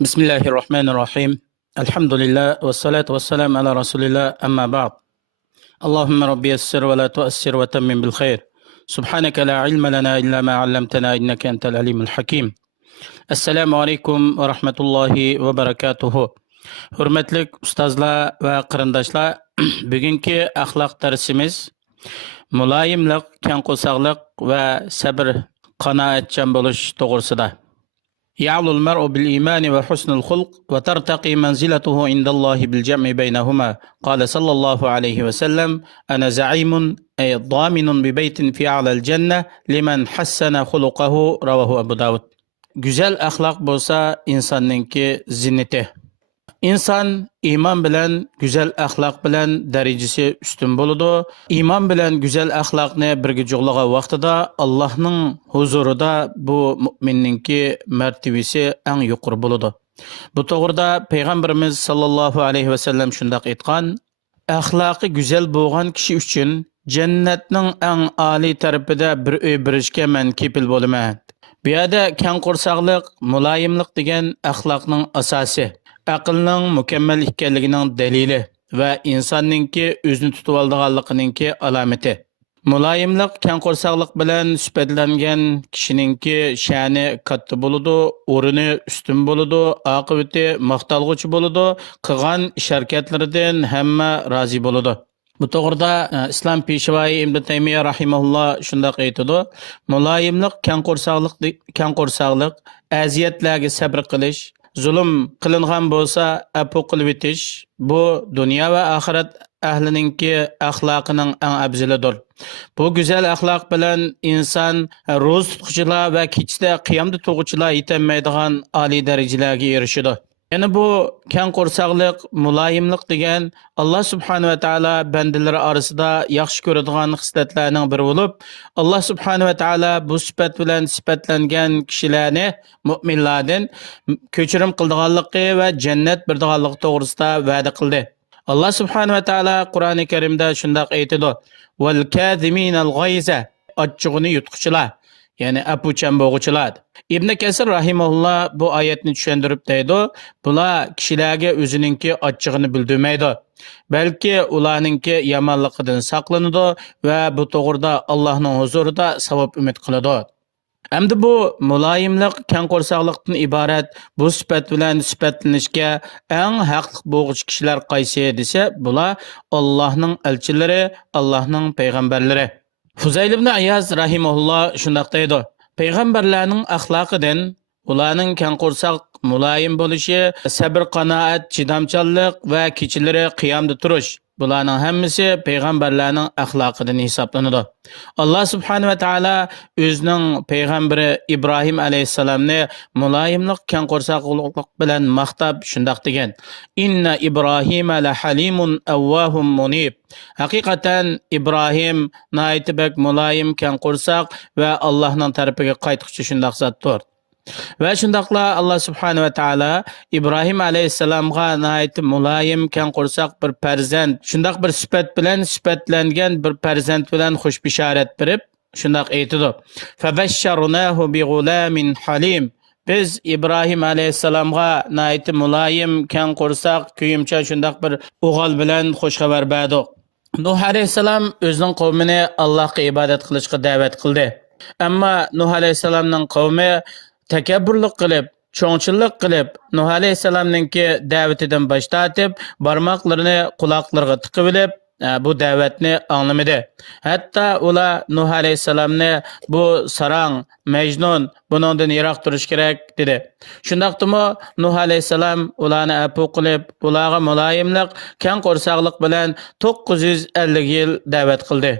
بسم الله الرحمن الرحيم. الحمد لله والصلاة والسلام على رسول الله. أما بعد، اللهم ربي يسر ولا تؤسر وتمم بالخير. سبحانك لا علم لنا إلا ما علمتنا إنك أنت العليم الحكيم. السلام عليكم ورحمة الله وبركاته. Hürmetlik ustazlar ve kırındaşlar, bugünkü ahlak dersimiz mulayimlik, kengqusaqlik ve sabr, qanoatchan bo'lish to'g'risida. يعلو المرء بالإيمان وحسن الخلق وترتقي منزلته عند الله بالجمع بينهما. قال صلى الله عليه وسلم: أنا زعيم أي ضامن ببيت في أعلى الجنة لمن حسن خلقه. رواه أبو داود. Güzel ahlak bolsa insanınki zinneti. İnsan iman bilen, güzel ahlak bilen derecesi üstün boludu. İman bilen güzel ahlakını birge joglagan vaqtida Allah'ın huzurida bu müminninki mertebesi en yuqori boludu. Bu to'g'rida Peygamberimiz sallallahu aleyhi ve sellem şundaq aytgan: ahlakı güzel bo'lgan kishi uchun jannatning eng oliy tarafida bir uy birishga men kepil bo'laman. Bu yerda keng qursaqlik, muloyimlik degan ahlakning asosi. Aqlning mukammal ekanligining dalili va insonninki o'zini tutib olganligininki alomati. Muloyimlik keng qursaqlik bilan sifatlangan kishininki sha'ni katta bo'ladi, o'rni ustun bo'ladi, oqibati maqtalg'uchi bo'ladi, qilgan ish-harakatlaridan hamma rozi bo'ladi. Bu to'g'rida islom peshvoyi Ibn Taymiya rahimahulloh shunday aytadi: muloyimlik keng qursaqlik, aziyatlarga sabr qilish, zulm qilingan bo'lsa afu qilib o'tish, bu dunyo va oxirat ahlininki axloqining eng afzalidir. Bu go'zal axloq bilan inson ro'z tutquchilar va kechda qiyomda tug'uvchilar yetolmaydigan oliy darajalarga erishadi. Yani bu keng qursaqlik, muloyimlik degan Alloh subhanahu va taolo bandalari orasida yaxshi ko'radigan xislatlarning biri bo'lib, Alloh subhanahu va taolo bu sifat bilan sifatlangan kishilarni mu'minlardan ko'chirim qildiganligi va jannat berdiganligi to'g'risida va'da qildi. Alloh subhanahu va taolo Qur'oni Karimda shunday aytadi: "Val kaziminal g'ayza", ochchig'ini yutquchilar, ya'ni apuchan bo'g'uchilar. İbn Kasir rahimahullah bu oyatni tushuntirib deydi: bular kishilarga o'zininki ochchig'ini bildirmaydi, balki ularninki yomonligidan saqlanadi va bu to'g'rida Allohning huzurida savob umid qiladi. Endi bu muloyimlik, keng qursaqlikdan iborat bu sifat bilan sifatlanishga eng haqli bo'g'ich kishilar qaysi desa, bular Allohning elchilari, Allohning payg'ambarlari. Fuzayl ibn Ayaz rahimahullah shunday deydi: Peygamberlerinin axloqidan ularning keng qursaq, muloyim bo'lishi, sabr, qanoat, chidamchanlik va kechalari qiyomda turish, bularning hammasi payg'ambarlarning axloqidan hisoblanadi. Alloh subhanahu va taolo o'zining payg'ambari Ibrohim alayhissalomni muloyimlik, keng qursaqlik bilan maqtab shunday degan: "Inna Ibrohima la halimun awwahum munib." Haqiqatan İbrahim naitibek mulayim, keng qursaq va Allohning tarafiga qaytquchi shundoq zotdir. Va shundaqla Alloh subhanahu va taolo İbrahim alayhissalomga naiti mulayim, keng qursaq bir farzand, shundoq bir sifat bilan sifatlangan bir farzand bilan xush bishorat berib shundoq aytdi: "Fabashsharnahu bi g'ulamin halim." Biz İbrahim alayhissalomga naiti mulayim, keng qursaq, kuyimcha shundoq bir o'g'il bilan xush xabar berdik. Nuh alayhissalom o'zining qavmini Allohga ibodat qilishga da'vat qildi. Ammo Nuh alayhissalomning qavmi takabburlik qilib, cho'ngchillik qilib, Nuh alayhissalomningki da'vatidan bosh tortib, barmoqlarini quloqlariga tiqib olib, bu da'vatni anglamadi. Hatto ular Nuh alayhissalomni bu sarang, majnun, buningdan yiroq turish kerak dedi. Shundaqdimi Nuh alayhissalom ularni afu qilib, ularga muloyimlik, keng qursaqlik bilan 950 yil da'vat qildi.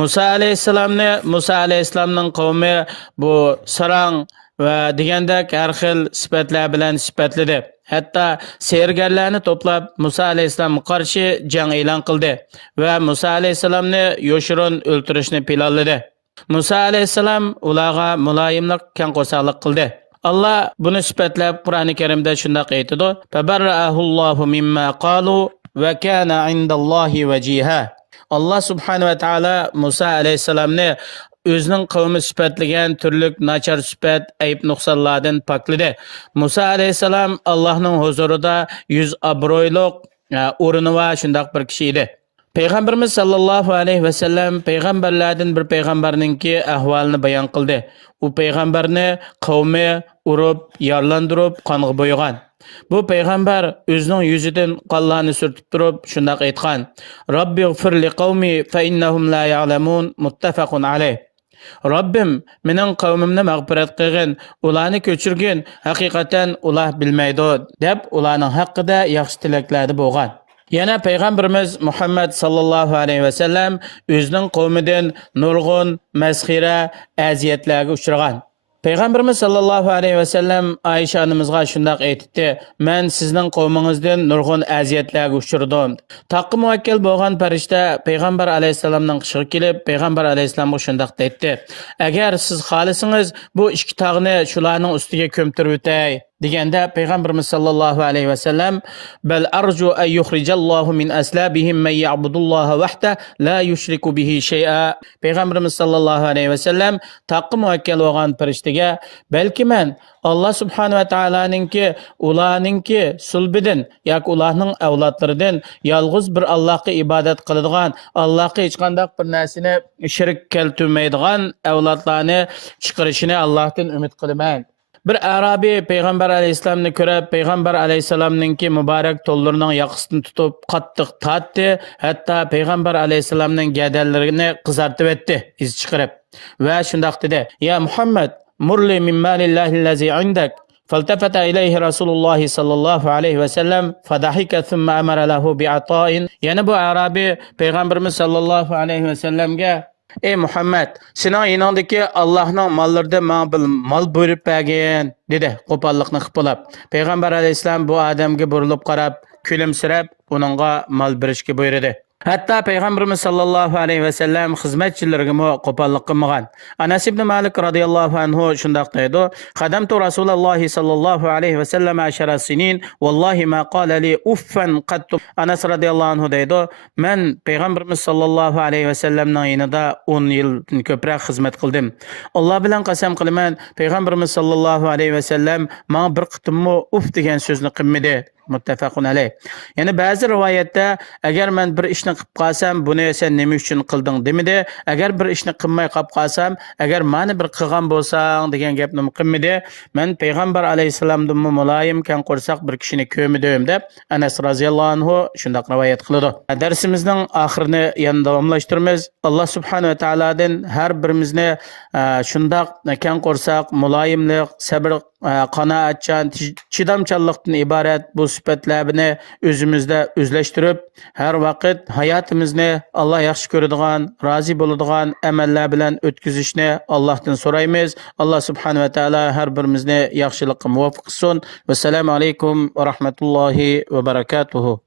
Musa alayhissalomning qavmi bu sarang va degandek har xil sifatlar bilan sifatladi. Hatto sehrgarlarni to'plab Musa alayhissalomga qarshi jang e'lon qildi va Musa alayhissalomni yoshirin o'ltirishni planladi. Musa alayhissalom ularga muloyimlik, keng qursaqlik qildi. Allah buni sifatlab Qur'oni Karimda shunday aytadi: "Fabarra'ahullohu mimma qalu va kana indallohi vajiha." Allah subhanahu va taolo Musa alayhissalomni o'zining qavmi sifatlagan turli nachar sifat, ayb nuqsonlardan pokladi. Musa alayhissalom Allohning huzurida yuz obro'yliq o'rni va shundoq bir kishi edi. Payg'ambarimiz sallallohu alayhi vasallam payg'ambarlardan bir payg'ambarningki ahvolini bayon qildi. U payg'ambarni qavmi urib, yorlantirib, qonga bo'ygan. Bu payg'ambar o'zining yuzidan qonlarni surtib turib shundoq aytgan: "Robbighfir liqavmi fa innahum la ya'lamun." Muttafaqun alayh. Robbim mening qavmimni mag'firat qilgin, ularni ko'chirgin, haqiqatan ular bilmaydi deb ularning haqqida yaxshi tilaklarda bo'lgan. Yana payg'ambarimiz Muhammad sallallohu alayhi vasallam o'zining qavmidan nurg'un masxira, aziyatlarga uchragan. Payg'ambarimiz sallallohu alayhi vasallam Aisha onamizga shundoq aytdi: "Men sizning qavmingizdan nurg'un aziyatlarga uchradim." Taqqa muvakkal bo'lgan farishta payg'ambar alayhisalomning qishiga kelib, payg'ambar alayhisalomga shundoq aytdi: "Agar siz xohlasangiz bu ikki tog'ni shularning ustiga ko'mtirib o'tay." Deganda payg'ambarimiz sallallohu alayhi vasallam bal arju an yukhrijallohu min aslabihim man ya'budulloha wahda la yushriku bihi shay'a. Payg'ambarimiz sallallohu alayhi vasallam taqqa muvakkal bo'lgan farishtaga balki men Alloh subhanahu va taolaninki ularninki sulbidan yoki ularning avlodlaridan yolg'iz bir Allohga ibodat qiladigan, Allohga hech qanday bir narsani shirk keltirmaydigan avlodlarni chiqarishini Allohdan umid qilaman. Bir Arabiy payg'ambar alayhisalomni ko'rib, payg'ambar alayhisalomninki muborak to'llarining yoqasini tutib qattiq tortdi, hatto payg'ambar alayhisalomning gadallarini qizartib etdi, iz chiqarib. Va shundoq dedi: "Ya Muhammad, murli min malillahi allazi indak." فالتفت إليه رسول الله صلى الله عليه وسلم فضحك ثم أمر له بعطاء. Yani bu Arabi Peygamberimiz sallallahu aleyhi ve sellem'ge: "Ey Muhammed, senin yanındaki Allah'ın mallarında bana bir mal buyurup bergin," dedi qo'pollikni qilib. Payg'ambar alayhissalom bu odamga burilib qarab, kulimsirab, uningga mal berishga buyurdi. Hatta Peygamberimiz sallallahu aleyhi ve sellem xizmatchilariga qo'pollik qilmagan. Anas ibn Malik radhiyallohu anhu shundoq deydi: "Qadamtu Rasululloh sallallahu aleyhi ve sellem 10 sinin, wallahi ma qala li uffan qat." Anas radhiyallohu anhu deydi: "Men Peygamberimiz sallallahu aleyhi ve sellemning yanida 10 yildan ko'proq xizmat qildim. Alloh bilan qasam qilaman, Peygamberimiz sallallahu aleyhi ve sellem menga bir qitimmo uff degan so'zni qilmadi." Muttafaqun alayh. Yani ba'zi rivoyatda agar men bir ishni qilib qolsam, buni sen nima uchun qilding demidi. Agar bir ishni qilmay qolib qolsam, agar meni bir qilgan bo'lsang degan gapni qilmadi. Men payg'ambar alayhisalomdan muloyim kan qo'rsoq bir kishini ko'midim deb Anas roziyallohu anhu shundoq rivoyat qiladi. Darsimizning oxirini yana davomlashtiramiz. Alloh subhanahu va taoladan har birimizni shundoq kan qo'rsoq, muloyimlik, sabr, qanoatchan, chidamchanlikdan iborat bu sifatlarni o'zimizda o'zlashtirib, har vaqt hayotimizni Alloh yaxshi ko'radigan, rozi bo'ladigan amallar bilan o'tkazishni Allohdan so'raymiz. Alloh subhanahu va taolo har birimizni yaxshilikka muvaffaq qilsin. Assalomu alaykum va rahmatullohi va barakatuh.